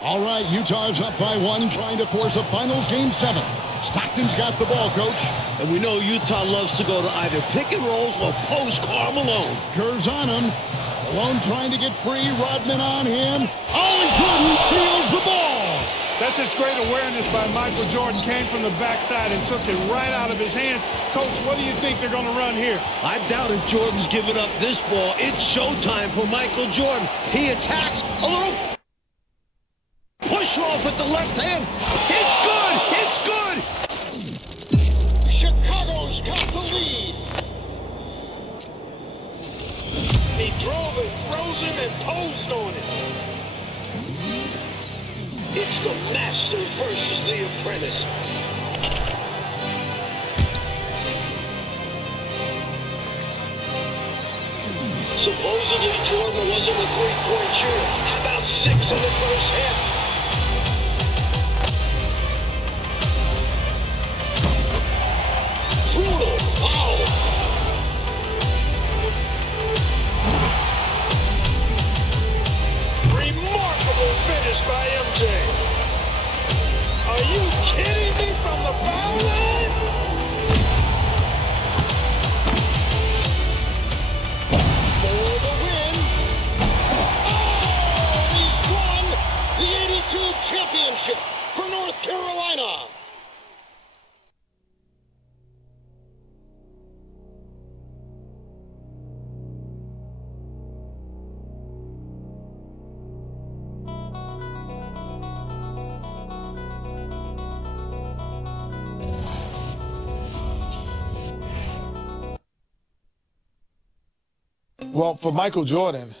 All right, Utah's up by 1, trying to force a finals game 7. Stockton's got the ball, Coach. And we know Utah loves to go to either pick and rolls or post Karl Malone. Kerr's on him. Malone trying to get free. Rodman on him. Oh, and Jordan steals the ball. That's just great awareness by Michael Jordan. Came from the backside and took it right out of his hands. Coach, what do you think they're going to run here? I doubt if Jordan's giving up this ball. It's showtime for Michael Jordan. He attacks a little push off with the left hand. It's good. It's good. Chicago's got the lead. He drove it frozen and posed on it. It's the master versus the apprentice. Supposedly Jordan wasn't a three-point shooter. How about 6 in the first half? Brutal foul. Remarkable finish by MJ. Are you kidding me from the foul line? For the win. Oh, he's won the 82 championship for North Carolina. Well, for Michael Jordan,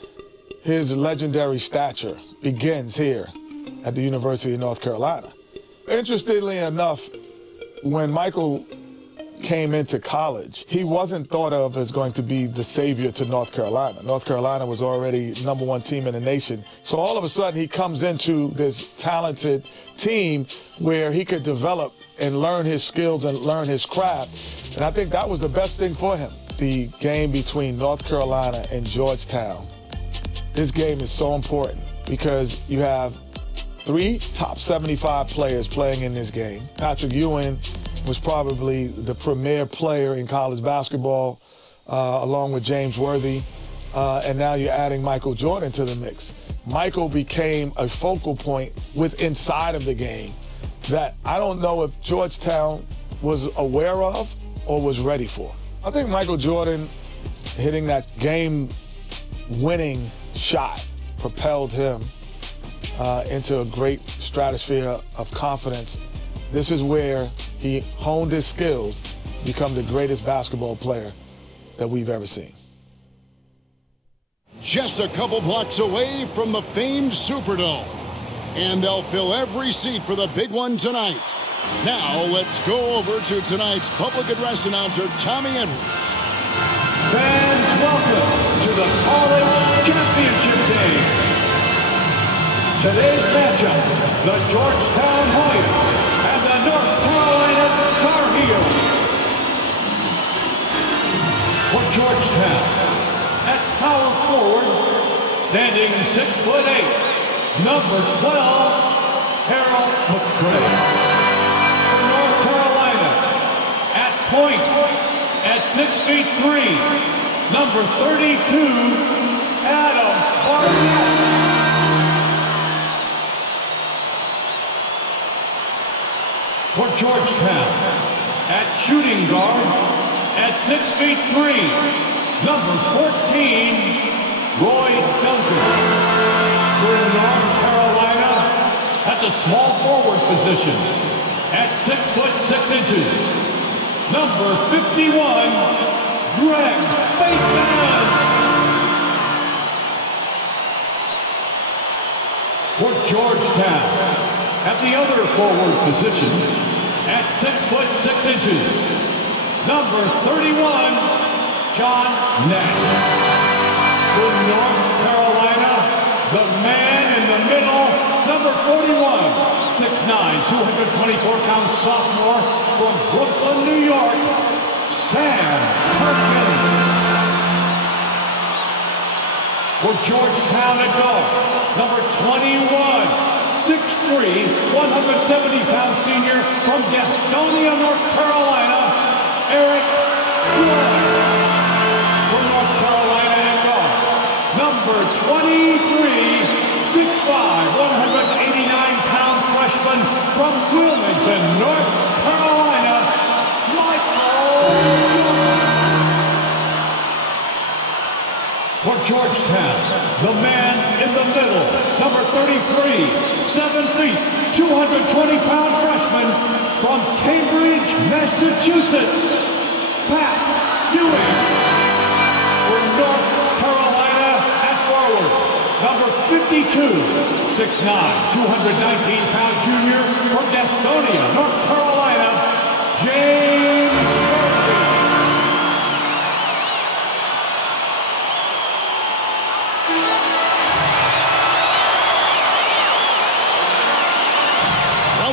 his legendary stature begins here at the University of North Carolina. Interestingly enough, when Michael came into college, he wasn't thought of as going to be the savior to North Carolina. North Carolina was already #1 team in the nation. So all of a sudden he comes into this talented team where he could develop and learn his skills and learn his craft. And I think that was the best thing for him. The game between North Carolina and Georgetown. This game is so important because you have 3 top 75 players playing in this game. Patrick Ewing was probably the premier player in college basketball, along with James Worthy. And now you're adding Michael Jordan to the mix. Michael became a focal point inside of the game that I don't know if Georgetown was aware of or was ready for. I think Michael Jordan hitting that game-winning shot propelled him into a great stratosphere of confidence. This is where he honed his skills to become the greatest basketball player that we've ever seen. Just a couple blocks away from the famed Superdome. And they'll fill every seat for the big one tonight. Now, let's go over to tonight's public address announcer, Tommy Edwards. Fans, welcome to the College Championship Game. Today's matchup, the Georgetown Hoyas and the North Carolina Tar Heels. For Georgetown, at power forward, standing 6'8", number 12, Harold McCray. Point at 6'3", number 32, Adam Barnett. For Georgetown, at shooting guard, at 6'3", number 14, Roy Duncan. For North Carolina, at the small forward position, at 6'6", number 51, Greg Bacon. For Georgetown, at the other forward position, at 6'6", number 31, John Nash. For North Carolina, the man in the middle, number 41, 6'9", 224-pound sophomore from Brooklyn, New York, Sam Perkins. For Georgetown at guard, number 21, 6'3", 170-pound senior from Gastonia, North Carolina, Eric Floyd. From North Carolina and guard, number 23, 6'5", 189-pound freshman from Wilmington, North Carolina, Michael. For Georgetown, the man in the middle, number 33, 7 feet, 220-pound freshman from Cambridge, Massachusetts, Pat Ewing. For North Carolina at forward, number 52, 6'9", 219-pound junior from Gastonia, North Carolina, James Murphy.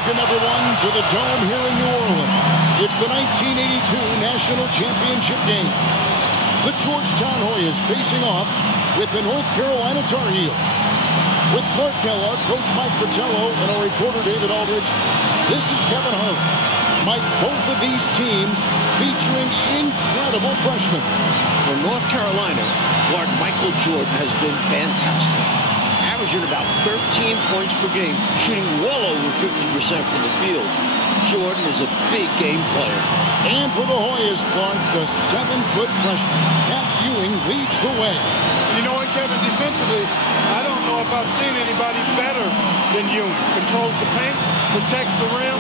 Welcome, everyone, to the Dome here in New Orleans. It's the 1982 National Championship game. The Georgetown Hoyas facing off with the North Carolina Tar Heels. With Clark Kellogg, Coach Mike Fratello, and our reporter David Aldridge, this is Kevin Hart. Mike, both of these teams featuring incredible freshmen. For North Carolina, guard Michael Jordan has been fantastic. Averaging about 13 points per game, shooting well over 50% from the field. Jordan is a big game player. And for the Hoyas, Clark, the 7-foot freshman, Pat Ewing, leads the way. You know what, Kevin, defensively, I don't know if I've seen anybody better than Ewing. Controls the paint, protects the rim,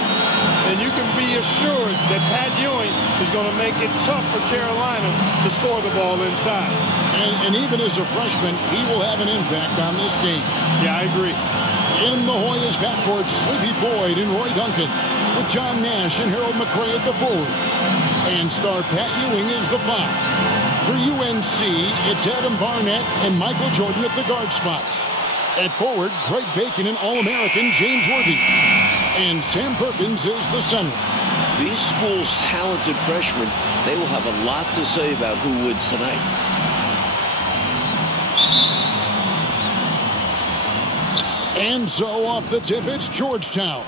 and you can be assured that Pat Ewing is going to make it tough for Carolina to score the ball inside. And even as a freshman, he will have an impact on this game. Yeah, I agree. In the Hoyas backcourt, Sleepy Floyd and Roy Duncan, with John Nash and Harold McRae at the forward. And star Pat Ewing is the 5. For UNC, it's Adam Barnett and Michael Jordan at the guard spots. At forward, Greg Bacon and All-American James Worthy. And Sam Perkins is the center. These schools' talented freshmen, they will have a lot to say about who wins tonight. And so off the tip, it's Georgetown.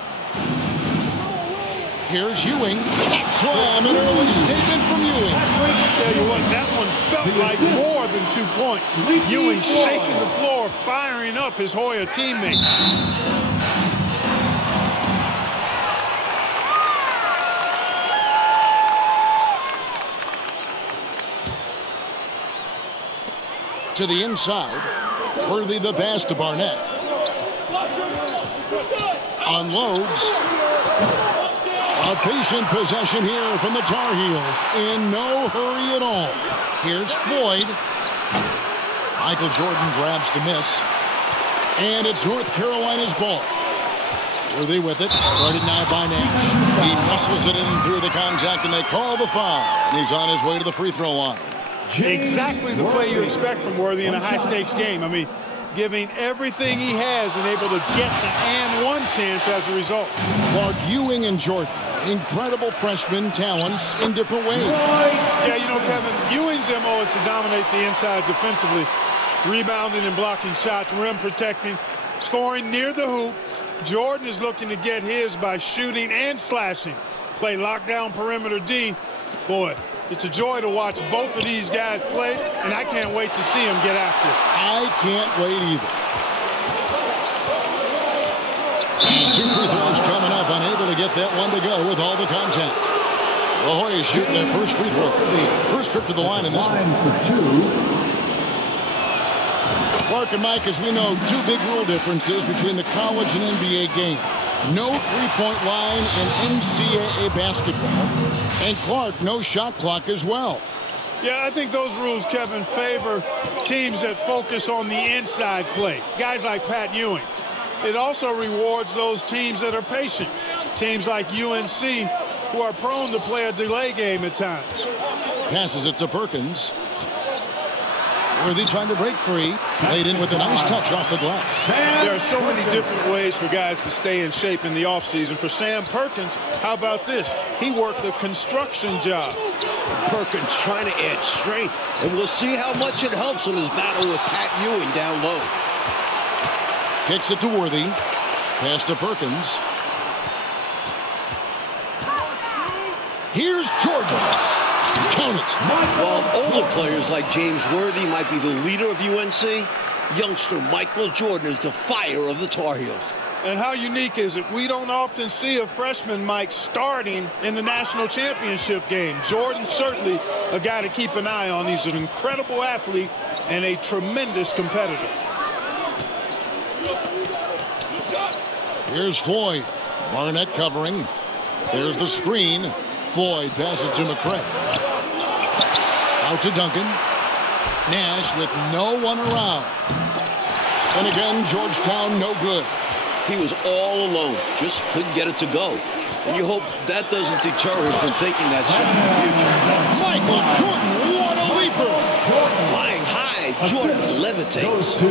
Here's Ewing. Slam, an early statement from Ewing. I tell you what, that one felt like more than 2 points. Ewing shaking the floor, firing up his Hoya teammates. To the inside. Worthy the pass to Barnett. Unloads. A patient possession here from the Tar Heels. In no hurry at all. Here's Floyd. Michael Jordan grabs the miss. And it's North Carolina's ball. Worthy with it. Guarded now by Nash. He muscles it in through the contact, and they call the foul. And he's on his way to the free throw line. Exactly the play you expect from Worthy in a high-stakes game. I mean, giving everything he has and able to get the and one chance as a result. Clark, Ewing, and Jordan, incredible freshman talents in different ways. Yeah, you know, Kevin, Ewing's MO is to dominate the inside defensively, rebounding and blocking shots, rim protecting, scoring near the hoop. Jordan is looking to get his by shooting and slashing. Play lockdown perimeter D. Boy, it's a joy to watch both of these guys play, and I can't wait to see them get after it. I can't wait either. And 2 free throws coming up, unable to get that one to go with all the contact. The Hoyas shooting their first free throw. First trip to the line in this one. Clark and Mike, as we know, 2 big rule differences between the college and NBA game. No three-point line in NCAA basketball. And Clark, no shot clock as well. Yeah, I think those rules, Kevin, favor teams that focus on the inside play. Guys like Pat Ewing. It also rewards those teams that are patient. Teams like UNC, who are prone to play a delay game at times. Passes it to Perkins. Worthy trying to break free. Laid in with a nice touch off the glass. There are so many different ways for guys to stay in shape in the offseason. For Sam Perkins, how about this? He worked a construction job. Perkins trying to add strength, and we'll see how much it helps in his battle with Pat Ewing down low. Kicks it to Worthy. Pass to Perkins. Here's Jordan. Count it. While older players like James Worthy might be the leader of UNC, youngster Michael Jordan is the fire of the Tar Heels. And how unique is it? We don't often see a freshman, Mike, starting in the national championship game. Jordan's certainly a guy to keep an eye on. He's an incredible athlete and a tremendous competitor. Here's Floyd. Barnett covering. There's the screen. Floyd passes to McCray. Out to Duncan. Nash with no one around. And again, Georgetown no good. He was all alone, just couldn't get it to go. And you hope that doesn't deter him from taking that shot in the future. Michael Jordan, what a leaper! Flying high, Jordan levitates. Goes to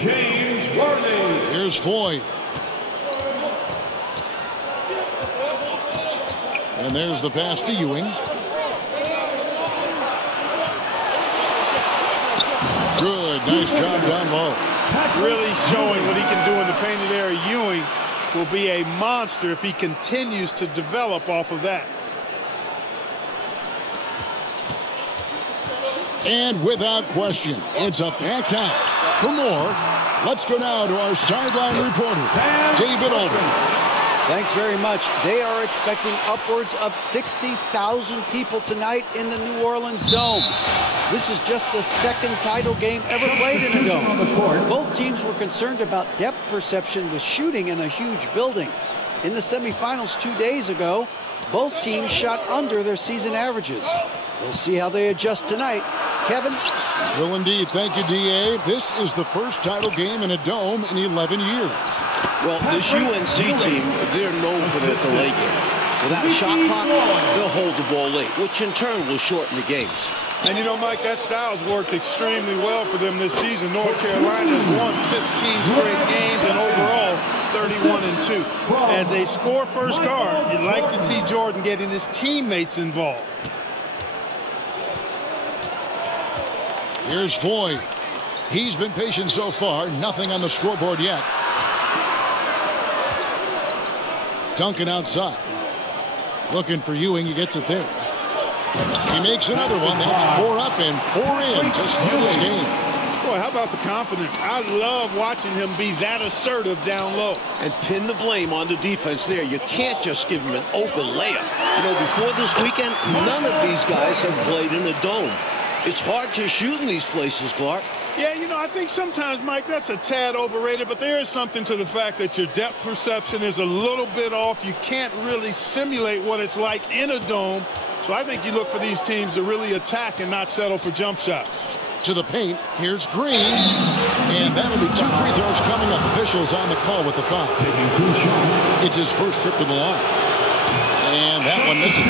James Worthy. Here's Floyd. And there's the pass to Ewing. Good, nice job down low. Really showing what he can do in the painted area. Ewing will be a monster if he continues to develop off of that. And without question, it's a packed house. For more, let's go now to our sideline reporter, David Aldridge. Thanks very much. They are expecting upwards of 60,000 people tonight in the New Orleans Dome. This is just the second title game ever played in a dome. Both teams were concerned about depth perception with shooting in a huge building. In the semifinals 2 days ago, both teams shot under their season averages. We'll see how they adjust tonight. Kevin? Will indeed. Thank you, D.A. This is the first title game in a dome in 11 years. Well, this UNC team, they're known for their delay game. Without a shot clock, they'll hold the ball late, which in turn will shorten the games. And you know, Mike, that style's worked extremely well for them this season. North Carolina has won 15 straight games and overall 31-2. As a score-first guard, you'd like to see Jordan getting his teammates involved. Here's Floyd. He's been patient so far. Nothing on the scoreboard yet. Duncan outside. Looking for Ewing. He gets it there. He makes another one. That's 4 up and 4 in to start this game. Boy, how about the confidence? I love watching him be that assertive down low. And pin the blame on the defense there. You can't just give him an open layup. You know, before this weekend, none of these guys have played in a dome. It's hard to shoot in these places, Clark. Yeah, you know, I think sometimes, Mike, that's a tad overrated, but there is something to the fact that your depth perception is a little bit off. You can't really simulate what it's like in a dome. So I think you look for these teams to really attack and not settle for jump shots. To the paint, here's Green. And that'll be 2 free throws coming up. Officials on the call with the foul. It's his first trip to the line. And that one misses.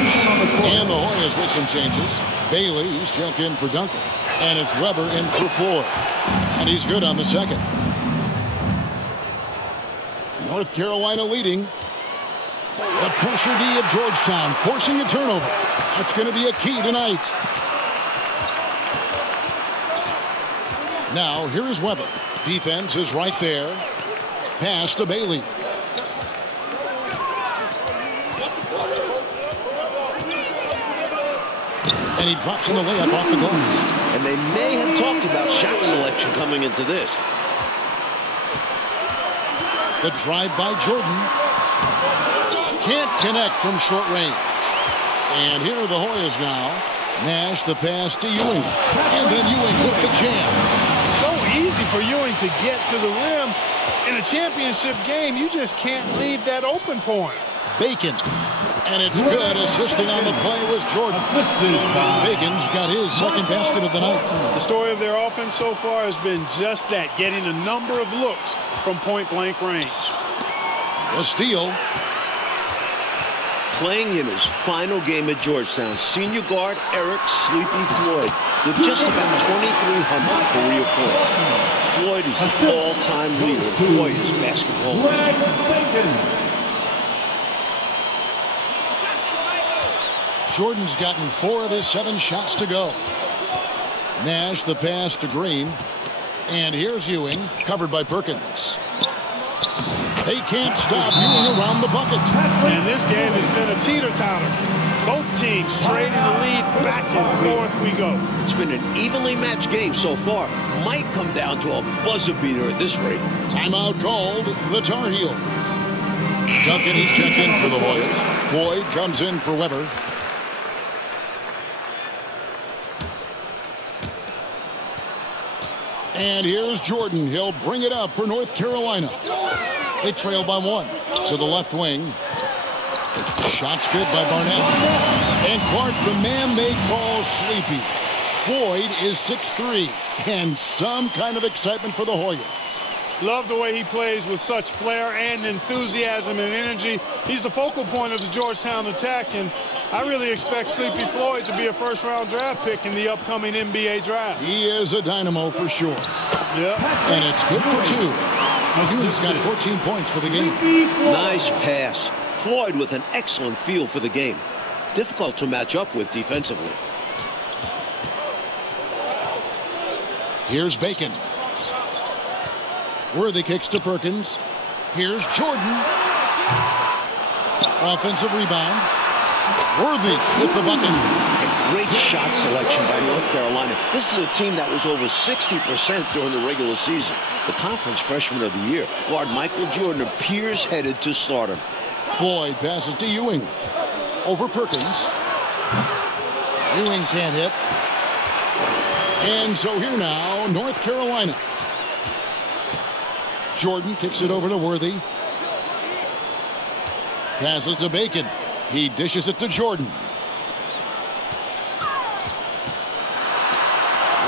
And the Hoyas with some changes. Bailey, he's checked in for Duncan. And it's Weber in for Floyd. And he's good on the second. North Carolina leading. The pressure D of Georgetown forcing a turnover. That's going to be a key tonight. Now, here is Weber. Defense is right there. Pass to Bailey. And he drops in the layup off the glass. And they may have talked about shot selection coming into this. The drive by Jordan. Can't connect from short range. And here are the Hoyas now. Nash the pass to Ewing. And then Ewing with the jam. So easy for Ewing to get to the rim. In a championship game, you just can't leave that open for him. Bacon. And it's good. Assisting on the play was Jordan. Bacon's got his second basket of the night. The story of their offense so far has been just that, getting a number of looks from point-blank range. A steal. Playing in his final game at Georgetown, senior guard Eric Sleepy Floyd with just about 2,300 career points. Floyd is the all-time leader of Hoyas basketball. Jordan's gotten 4 of his 7 shots to go. Nash the pass to Green. And here's Ewing, covered by Perkins. They can't stop Ewing around the bucket. And this game has been a teeter-totter. Both teams trading the lead back and forth we go. It's been an evenly matched game so far. Might come down to a buzzer beater at this rate. Timeout called, the Tar Heels. Duncan, he's checked in for the Hoyas. Floyd comes in for Weber. And here's Jordan. He'll bring it up for North Carolina. They trail by 1 to the left wing. Shot's good by Barnett. And Clark, the man they call Sleepy. Floyd is 6'3", and some kind of excitement for the Hoyas. Love the way he plays with such flair and enthusiasm and energy. He's the focal point of the Georgetown attack, and I really expect Sleepy Floyd to be a first-round draft pick in the upcoming NBA draft. He is a dynamo for sure. Yeah. And it's good for 2. Ewing's got 14 points for the game. Nice pass. Floyd with an excellent feel for the game. Difficult to match up with defensively. Here's Bacon. Worthy kicks to Perkins. Here's Jordan. Offensive rebound. Worthy with the bucket. Great shot selection by North Carolina. This is a team that was over 60% during the regular season. The conference freshman of the year, guard Michael Jordan, appears headed to stardom. Floyd passes to Ewing. Over Perkins. Ewing can't hit. And so here now, North Carolina. Jordan kicks it over to Worthy. Passes to Bacon. He dishes it to Jordan.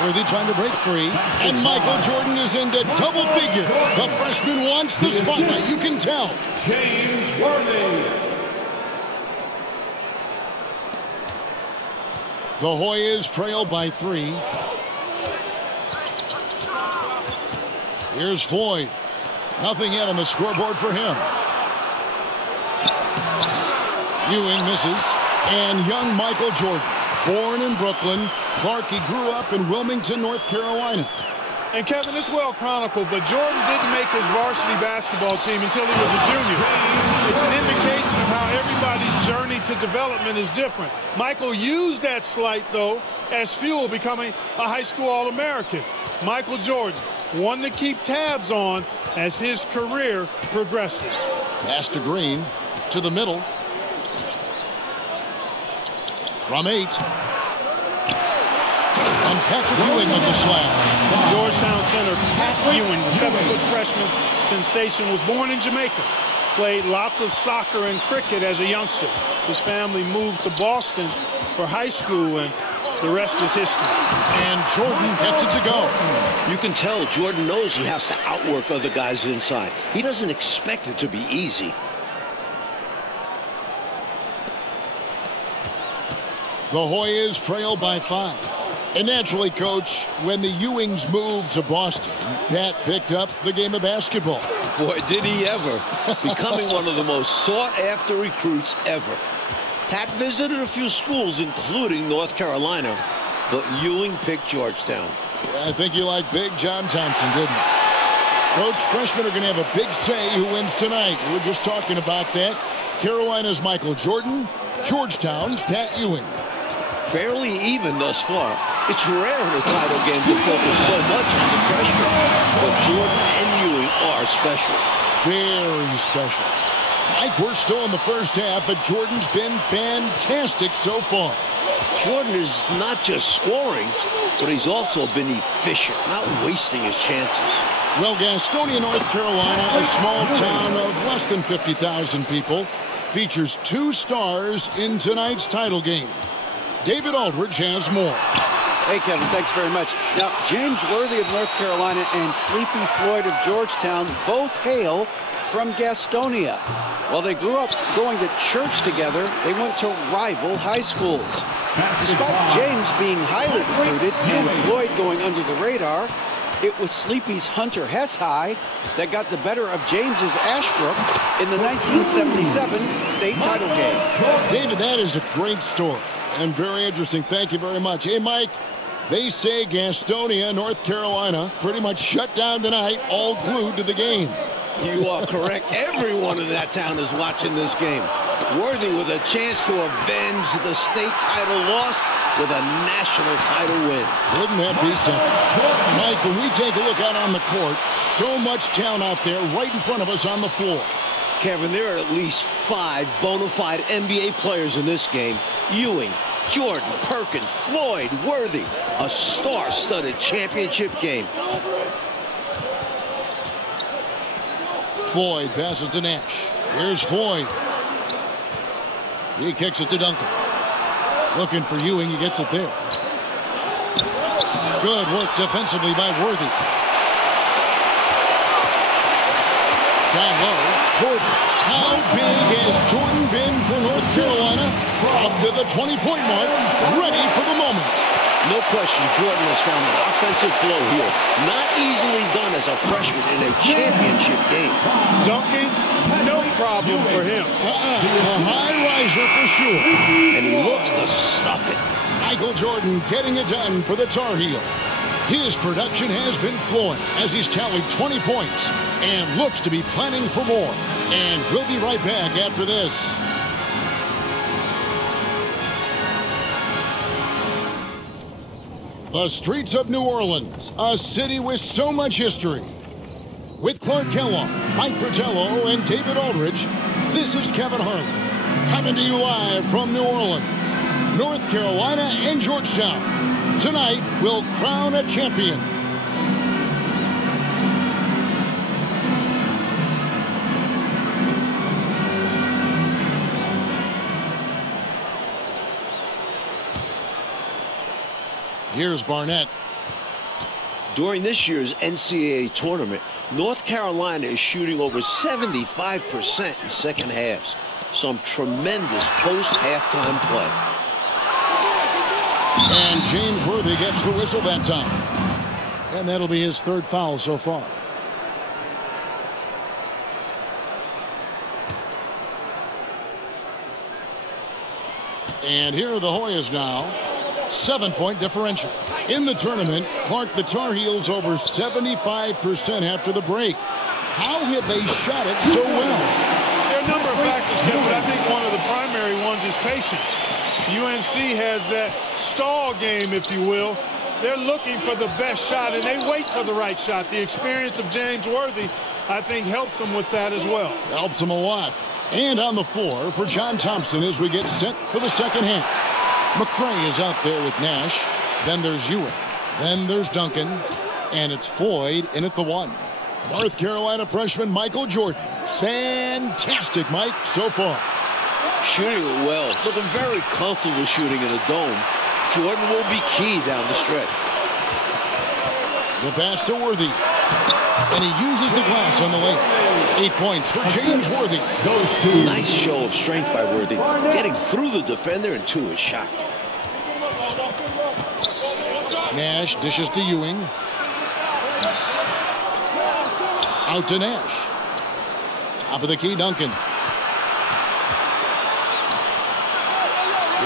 Worthy trying to break free. And Michael Jordan is into double figure. The freshman wants the spotlight. You can tell. James Worthy. The Hoyas trail by 3. Here's Floyd. Nothing yet on the scoreboard for him. Ewing misses. And young Michael Jordan, born in Brooklyn. Clark, he grew up in Wilmington, North Carolina. And Kevin, it's well chronicled, but Jordan didn't make his varsity basketball team until he was a junior. It's an indication of how everybody's journey to development is different. Michael used that slight, though, as fuel, becoming a high school All-American. Michael Jordan, one to keep tabs on as his career progresses. Pass to Green, to the middle. From 8. And Patrick Ewing with the slam. Georgetown center Pat Ewing, the 7-foot freshman sensation, was born in Jamaica. Played lots of soccer and cricket as a youngster. His family moved to Boston for high school, and the rest is history. And Jordan gets it to go. You can tell Jordan knows he has to outwork other guys inside. He doesn't expect it to be easy. The Hoyas trail by 5. And naturally, Coach, when the Ewings moved to Boston, Pat picked up the game of basketball. Boy, did he ever. Becoming one of the most sought-after recruits ever. Pat visited a few schools, including North Carolina, but Ewing picked Georgetown. I think you like Big John Thompson, didn't you? Coach, freshmen are going to have a big say who wins tonight. We were just talking about that. Carolina's Michael Jordan, Georgetown's Pat Ewing. Fairly even thus far. It's rare in a title game to focus so much on the freshmen, but Jordan and Ewing are special. Very special. Mike, we're still in the first half, but Jordan's been fantastic so far. Jordan is not just scoring, but he's also been efficient, not wasting his chances. Well, Gastonia, North Carolina, a small town of less than 50,000 people, features 2 stars in tonight's title game. David Aldridge has more. Hey, Kevin, thanks very much. Now, James Worthy of North Carolina and Sleepy Floyd of Georgetown both hail from Gastonia. While they grew up going to church together, they went to rival high schools. Despite James being highly recruited and Floyd going under the radar, it was Sleepy's Hunter Hess High that got the better of James's Ashbrook in the 1977 state title game. David, that is a great story and very interesting. Thank you very much. Hey, Mike, they say Gastonia, North Carolina, pretty much shut down tonight, all glued to the game. You are correct. Everyone in that town is watching this game. Worthy with a chance to avenge the state title loss with a national title win. Wouldn't that be something? Mike, when we take a look out on the court, so much talent out there right in front of us on the floor. Kevin, there are at least 5 bona fide NBA players in this game. Ewing, Jordan, Perkins, Floyd, Worthy. A star-studded championship game. Floyd passes to Nash. Here's Floyd. He kicks it to Duncan. Looking for Ewing. He gets it there. Good work defensively by Worthy. Down low, Jordan. How big has Jordan been for North Carolina? Up to the 20-point mark, ready for the moment. No question, Jordan has found an offensive flow here. Not easily done as a freshman in a championship game. Dunking, no problem for him. A high riser for sure. And he looks to stuff it. Michael Jordan getting it done for the Tar Heels. His production has been flowing as he's tallied 20 points and looks to be planning for more. And we'll be right back after this. The streets of New Orleans, a city with so much history. With Clark Kellogg, Mike Fratello, and David Aldridge, this is Kevin Harlan, coming to you live from New Orleans, North Carolina, and Georgetown. Tonight, we'll crown a champion. Here's Barnett. During this year's NCAA tournament, North Carolina is shooting over 75% in second halves. Some tremendous post-halftime play. And James Worthy gets the whistle that time. And that'll be his 3rd foul so far. And here are the Hoyas now. 7-point differential. In the tournament, Clark, the Tar Heels over 75% after the break. How have they shot it so well? There are a number of factors, Kevin, but I think one of the primary ones is patience. UNC has that stall game, if you will. They're looking for the best shot, and they wait for the right shot. The experience of James Worthy, I think, helps them with that as well. Helps them a lot. And on the floor for John Thompson as we get set for the second half. McCray is out there with Nash. Then there's Ewing. Then there's Duncan. And it's Floyd in at the 1. North Carolina freshman Michael Jordan. Fantastic, Mike, so far. Shooting it well. Looking very comfortable shooting in a dome. Jordan will be key down the stretch. The pass to Worthy. And he uses the glass on the lane. 8 points for James Worthy. Nice show of strength by Worthy. Getting through the defender and to his shot. Nash dishes to Ewing. Out to Nash. Top of the key, Duncan.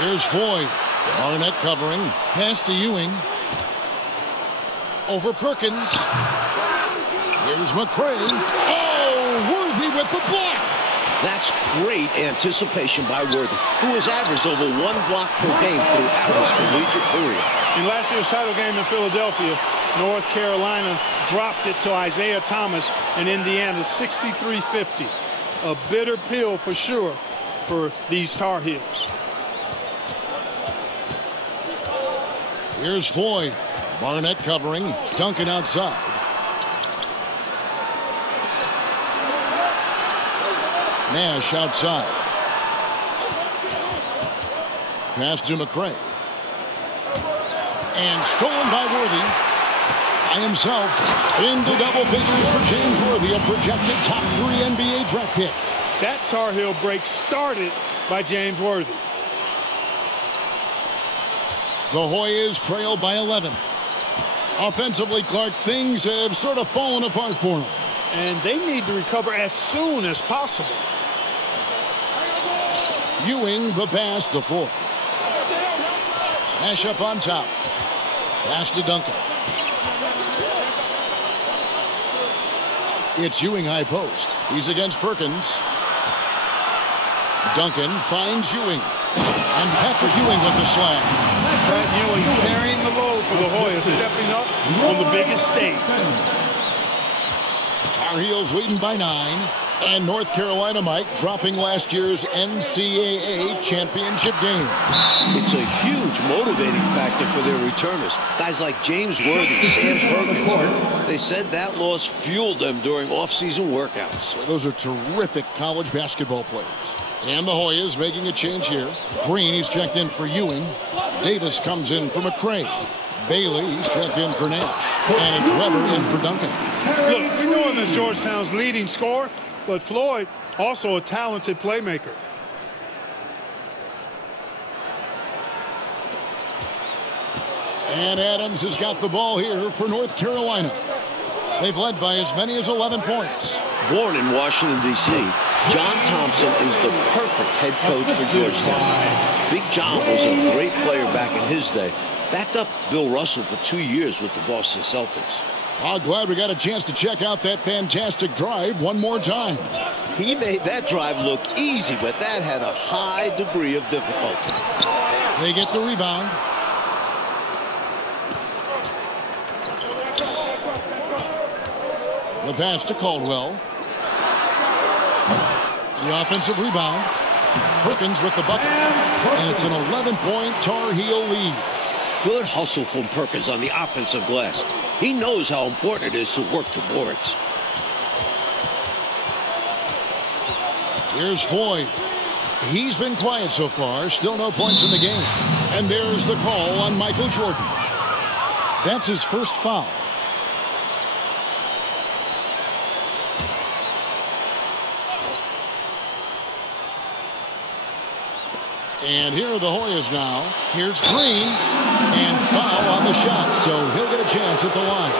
Here's Floyd. Barnett covering. Pass to Ewing. Over Perkins. Here's McCray. Oh, Worthy with the block. That's great anticipation by Worthy, who has averaged over 1 block per game throughout his collegiate career. In last year's title game in Philadelphia, North Carolina dropped it to Isaiah Thomas in Indiana, 63-50. A bitter pill for sure for these Tar Heels. Here's Floyd. Barnett covering. Duncan outside. Nash outside. Pass to McCray. And stolen by Worthy. By himself. Into double figures for James Worthy, a projected top 3 NBA draft pick. That Tar Heel break started by James Worthy. The Hoyas trail by 11. Offensively, Clark, things have sort of fallen apart for them. And they need to recover as soon as possible. Ewing, the pass to Floyd. Nash up on top. Pass to Duncan. It's Ewing high post. He's against Perkins. Duncan finds Ewing. And Patrick Ewing with the slam. Pat Ewing carrying the load for the Hoyas, stepping up on the biggest stage. Tar Heels leading by 9. And North Carolina, Mike, dropping last year's NCAA championship game. It's a huge motivating factor for their returners. Guys like James Worthy, Sam Perkins. They said that loss fueled them during off-season workouts. Those are terrific college basketball players. And the Hoyas making a change here. Green, he's checked in for Ewing. Davis comes in for McCray. Bailey, he's checked in for Nash. And it's Weber in for Duncan. Look, we know him as Georgetown's leading scorer, but Floyd, also a talented playmaker. And Adams has got the ball here for North Carolina. They've led by as many as 11 points. Born in Washington, D.C., John Thompson is the perfect head coach for Georgetown. Big John was a great player back in his day. Backed up Bill Russell for 2 years with the Boston Celtics. I'm glad we got a chance to check out that fantastic drive one more time. He made that drive look easy, but that had a high degree of difficulty. They get the rebound. The pass to Caldwell. The offensive rebound. Perkins with the bucket. And it's an 11-point Tar Heel lead. Good hustle from Perkins on the offensive glass. He knows how important it is to work the boards. Here's Floyd. He's been quiet so far. Still no points in the game. And there's the call on Michael Jordan. That's his first foul. And here are the Hoyas now. Here's Green. And foul on the shot, so he'll get a chance at the line.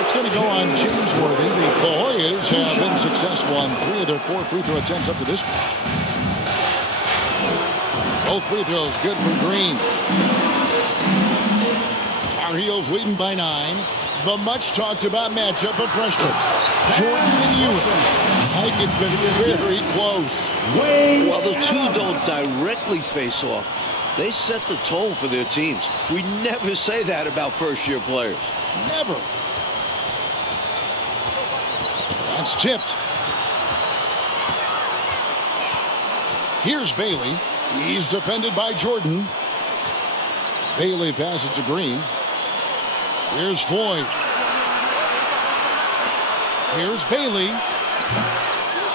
It's going to go on James Worthy. The Hoyas have been successful on 3 of their 4 free throw attempts up to this point. Both free throws good from Green. Tar Heels leading by 9. The much talked about matchup of freshmen. Jordan and Ewing. Mike, it's been very close. While the two don't directly face off, they set the tone for their teams. We never say that about first-year players. Never. That's tipped. Here's Bailey. He's defended by Jordan. Bailey passes to Green. Here's Floyd. Here's Bailey.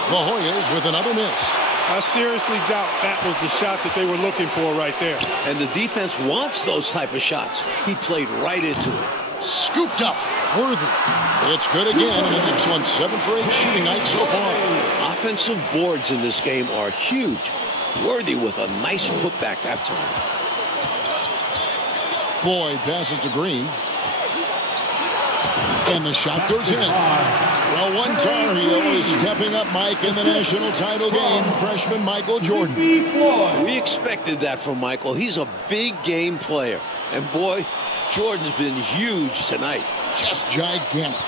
The Hoyas with another miss. I seriously doubt that was the shot that they were looking for right there. And the defense wants those type of shots. He played right into it. Scooped up. Worthy. It's good again. And the next one, 7 for 8 shooting night so far. Offensive boards in this game are huge. Worthy with a nice putback that time. Floyd passes to Green. And the shot goes in. Well, one Tar Heel is stepping up, Mike, in the national title game. Freshman Michael Jordan. We expected that from Michael. He's a big game player. And boy, Jordan's been huge tonight. Just gigantic.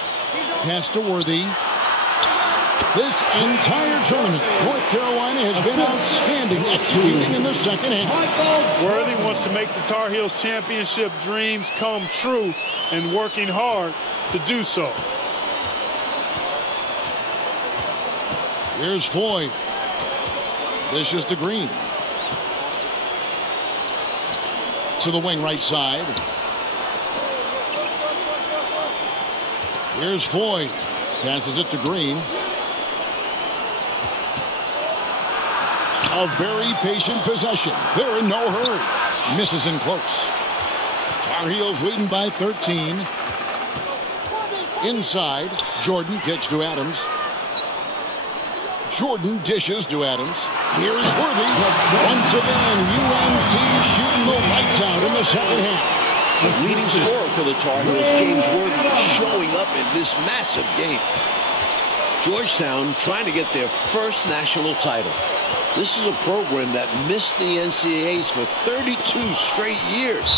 Pass to Worthy. This entire tournament, North Carolina has been outstanding executing in the second half. Worthy wants to make the Tar Heels championship dreams come true and working hard to do so. Here's Floyd. This is to Green. To the wing right side. Here's Floyd. Passes it to Green. A very patient possession. They're in no hurry. Misses in close. Tar Heels leading by 13. Inside, Jordan kicks to Adams. Jordan dishes to Adams. Here's Worthy. Once again, UNC shooting the lights out in the second half. The leading scorer for the Tar Heels, James Worthy, showing up in this massive game. Georgetown trying to get their first national title. This is a program that missed the NCAAs for 32 straight years.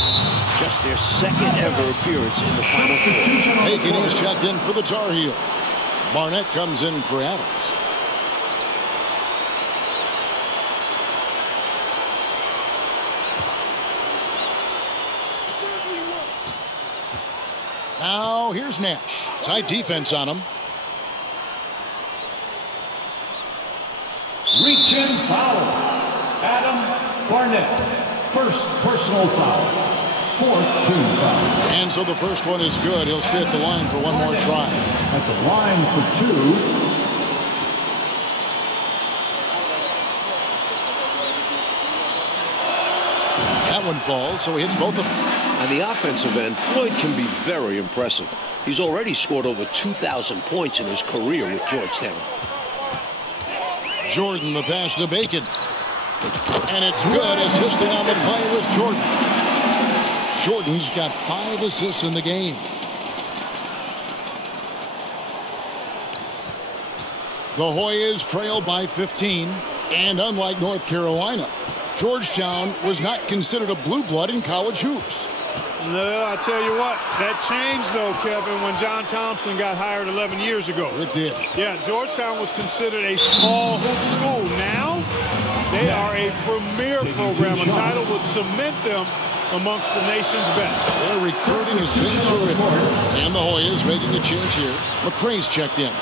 Just their second ever appearance in the Final Four. Aiken is checked in for the Tar Heels. Barnett comes in for Adams. Now here's Nash. Tight defense on him. Reach in foul. Adam Barnett. First personal foul. Fourth team foul. And so the first one is good. He'll stay at the line for one more try. At the line for 2. That one falls, so he hits both of them. On the offensive end, Floyd can be very impressive. He's already scored over 2,000 points in his career with Georgetown. Jordan, the pass to Bacon. And it's good. Assisting on the play was Jordan. Jordan's got 5 assists in the game. The Hoyas trail by 15. And unlike North Carolina, Georgetown was not considered a blue blood in college hoops. No, I tell you what, that changed, though, Kevin, when John Thompson got hired 11 years ago. It did. Yeah, Georgetown was considered a small hoop school. Now, they are a premier program. A title would cement them amongst the nation's best. Their recruiting has been terrific. And the Hoyas making a change here. McCrae's checked in.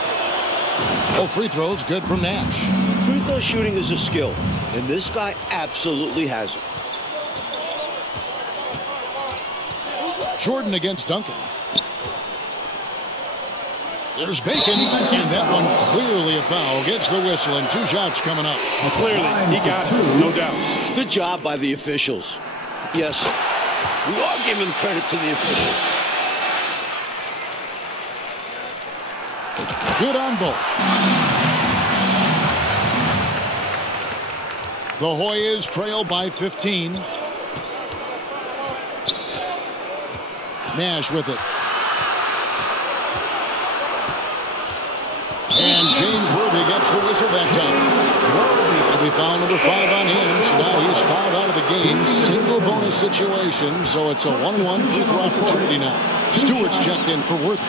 Both free throws good from Nash. Free throw shooting is a skill, and this guy absolutely has it. Jordan against Duncan. There's Bacon, and that one clearly a foul. Gets the whistle, and 2 shots coming up. Well, clearly, he got it, no doubt. Good job by the officials. Yes, we are giving credit to the officials. Good on both. The Hoyas trail by 15. Nash with it. And James Worthy gets the whistle that time. It'll be foul number 5 on him. So now he's fouled out of the game. Single bonus situation. So it's a 1-1 free throw opportunity now. Stewart's checked in for Worthy.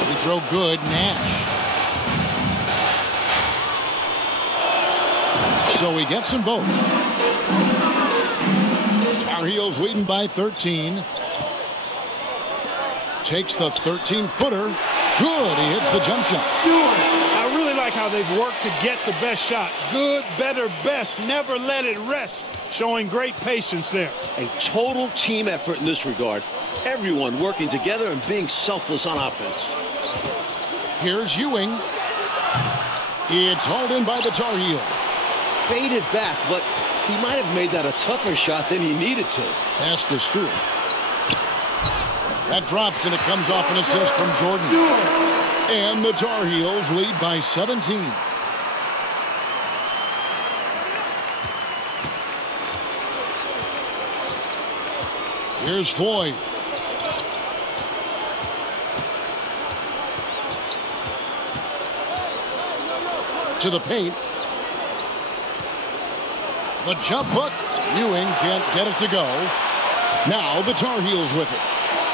Free throw good. Nash. So he gets them both. Tar Heels leading by 13. Takes the 13-footer. Good. He hits the jump shot. I really like how they've worked to get the best shot. Good, better, best. Never let it rest. Showing great patience there. A total team effort in this regard. Everyone working together and being selfless on offense. Here's Ewing. It's hauled in by the Tar Heel. Faded back, but he might have made that a tougher shot than he needed to. Pass to Stewart. That drops, and it comes off an assist from Jordan. And the Tar Heels lead by 17. Here's Floyd. To the paint. The jump hook. Ewing can't get it to go. Now the Tar Heels with it.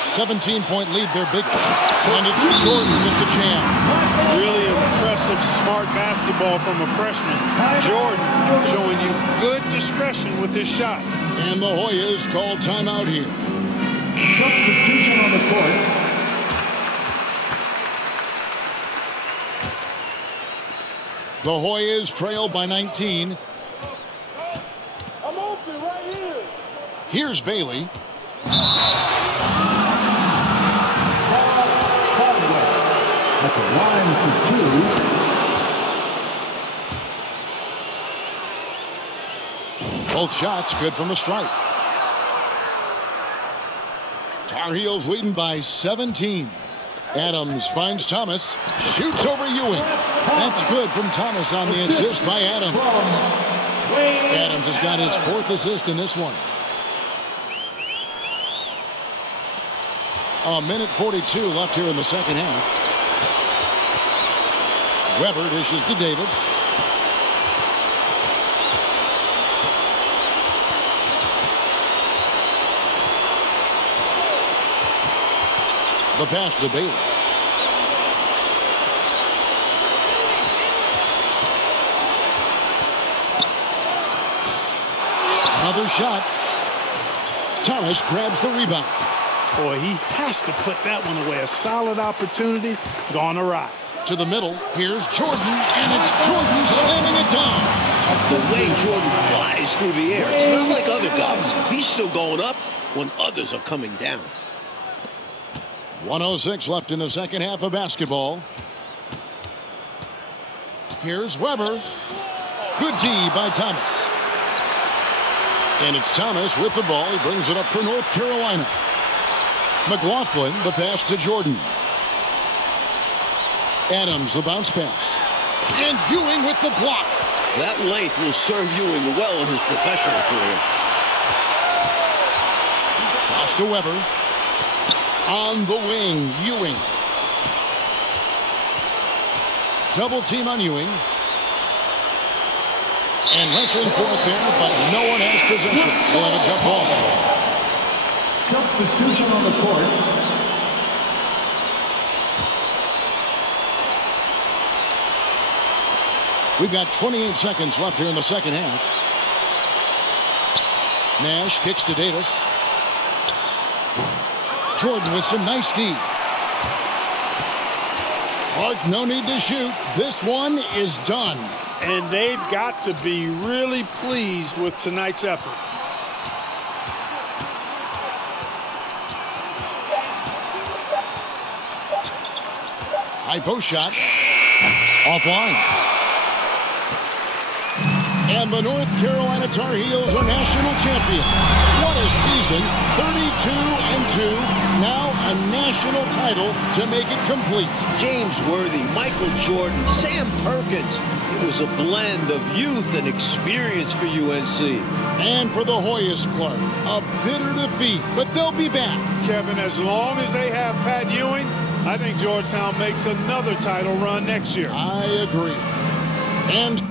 17-point lead, their biggest. And it's Jordan with the jam. Really impressive, smart basketball from a freshman. Jordan showing you good discretion with his shot. And the Hoyas call timeout here. Substitution on the court. The Hoyas trail by 19. I'm open right here. Here's Bailey. At the line for 2. Both shots good from the stripe. Tar Heels leading by 17. Adams finds Thomas. Shoots over Ewing. That's good from Thomas on the assist by Adams. Adams has got his 4th assist in this one. A minute 42 left here in the second half. Weber dishes to Davis. The pass to Bailey. another shot. Thomas grabs the rebound. Boy, he has to put that one away. A solid opportunity gone awry. To the middle. Here's Jordan, and it's Jordan slamming it down. The way Jordan flies through the air, it's not like other guys. He's still going up when others are coming down. 1:06 left in the second half of basketball. Here's Weber. Good D by Thomas. And it's Thomas with the ball. He brings it up for North Carolina. McLaughlin, the pass to Jordan. Adams, the bounce pass. And Ewing with the block. That length will serve Ewing well in his professional career. Pass to Weber. On the wing, Ewing. Double team on Ewing. And wrestling for it there, but no one has possession. They'll have a jump ball. Substitution on the court. We've got 28 seconds left here in the second half. Nash kicks to Davis. Jordan with some nice D. Clark, no need to shoot. This one is done. And they've got to be really pleased with tonight's effort. High post shot. Offline. And the North Carolina Tar Heels are national champion. What a season. 32-2. Now a national title to make it complete. James Worthy, Michael Jordan, Sam Perkins. It was a blend of youth and experience for UNC. And for the Hoyas, Clark, a bitter defeat, but they'll be back. Kevin, as long as they have Pat Ewing, I think Georgetown makes another title run next year. I agree. And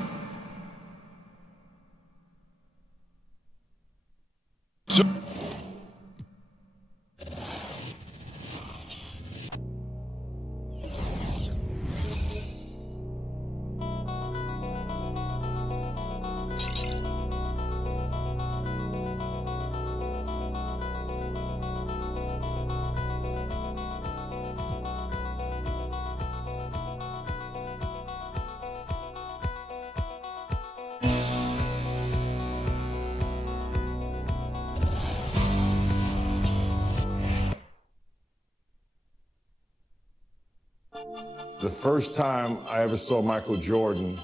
the first time I ever saw Michael Jordan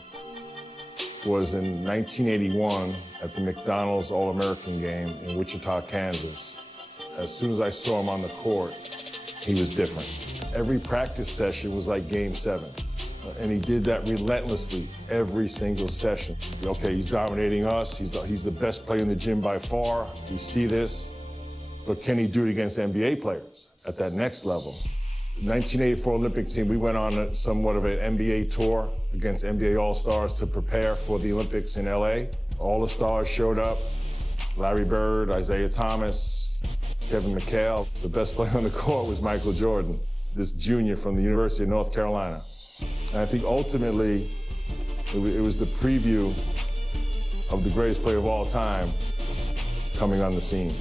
was in 1981 at the McDonald's All-American game in Wichita, Kansas. As soon as I saw him on the court, he was different. Every practice session was like Game 7. And he did that relentlessly every single session. Okay, he's dominating us. He's the best player in the gym by far. We see this. But can he do it against NBA players at that next level? 1984 Olympic team, we went on somewhat of an NBA tour against NBA All-Stars to prepare for the Olympics in LA. All the stars showed up. Larry Bird, Isaiah Thomas, Kevin McHale. The best player on the court was Michael Jordan, this junior from the University of North Carolina. And I think ultimately, it was the preview of the greatest player of all time coming on the scene.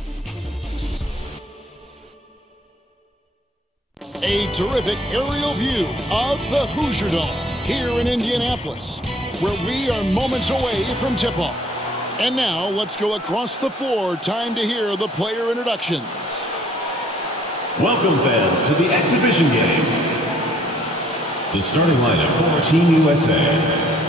a terrific aerial view of the Hoosier Dome here in Indianapolis, where we are moments away from tip-off. And now let's go across the floor. Time to hear the player introductions. Welcome, fans, to the exhibition game. The starting lineup for Team USA.